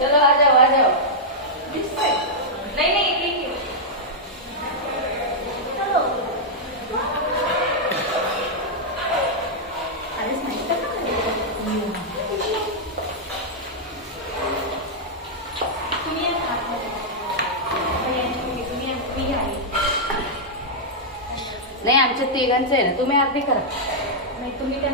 चलो आ जाओ आ जाओ। नहीं नहीं ये चलो अरे स्माइल कर नाही आमच्या तिघांचं आहे ना, तुम्ही आरती करा। नाही तुम्ही काय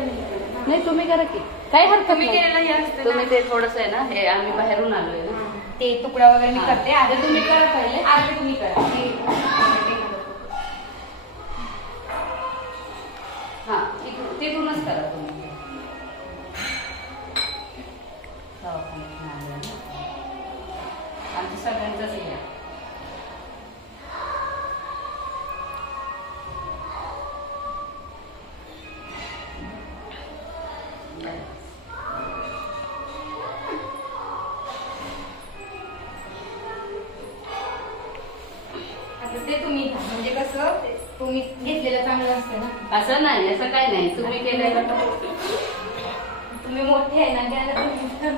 नाही तुम्ही करा की, काही हरकत तुम्ही नाही। केलेलं हे असतं ना। तुम्ही ते थोडंसं आहे ना, हे आम्ही बाहेरून आलोय ना, ते तुकडा वगैरे मी हा. करते ते तुम्ही करा पहिले। आधी तुम्ही करा हा तिथूनच करा तुम्ही। आमच्या सगळ्यांचाच घ्या। ते तुम्ही घ्या, म्हणजे कसं तुम्ही घेतलेलं चांगलं असतं ना। असं नाही, असं काही नाही, तुम्ही केलेलं तुम्ही मोठे आहे ना, घ्यायला तुम्ही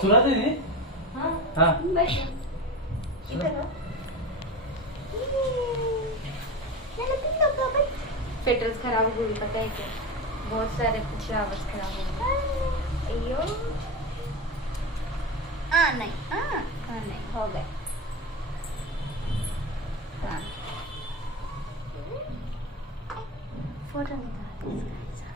सुना दीदी। हाँ पेट्रोल्स खराब हुई, पता है क्या? बहुत सारे फ्लावर्स खराब हो गए। अयो नहीं हो गए। हाँ फोटो निकाल।